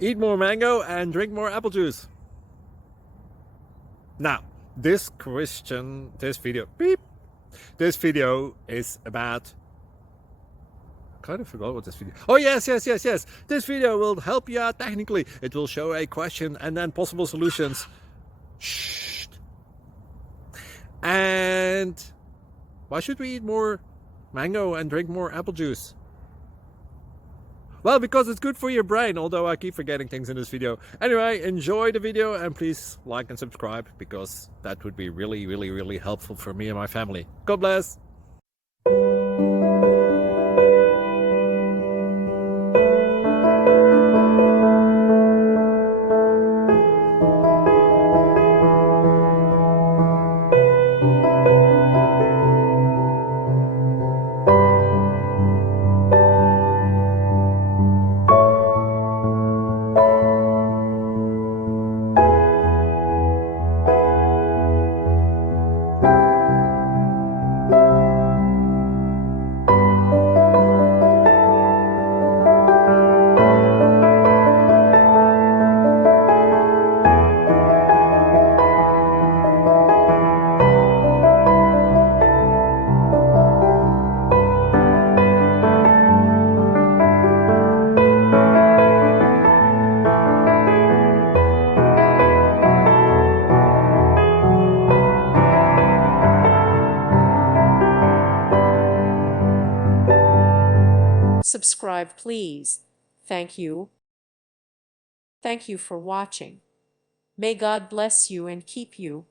Eat more mango and drink more apple juice. Now, this video is about, I kind of forgot what this video. Oh, yes. This video will help you out technically. It will show a question and then possible solutions. Shh. And why should we eat more mango and drink more apple juice? Well, because it's good for your brain, although I keep forgetting things in this video. Anyway, enjoy the video and please like and subscribe, because that would be really helpful for me and my family. God bless! Subscribe, please. Thank you. Thank you for watching. May God bless you and keep you.